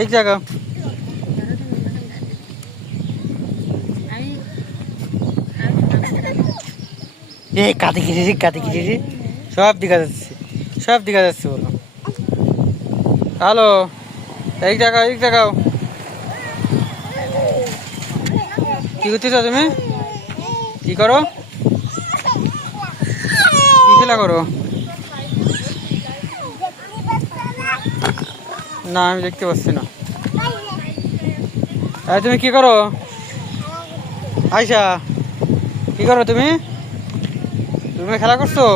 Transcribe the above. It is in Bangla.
एक जगह ये কাঁদিগিরি সব দেখা যাচ্ছে বলো। হ্যালো, এক জায়গাও কি করতেছ তুমি? কি করো? কি খেলা করো? না আমি দেখতে পাচ্ছি না। তুমি কি করো আয়শা? কি করো তুমি? তুমি খেলা করছো?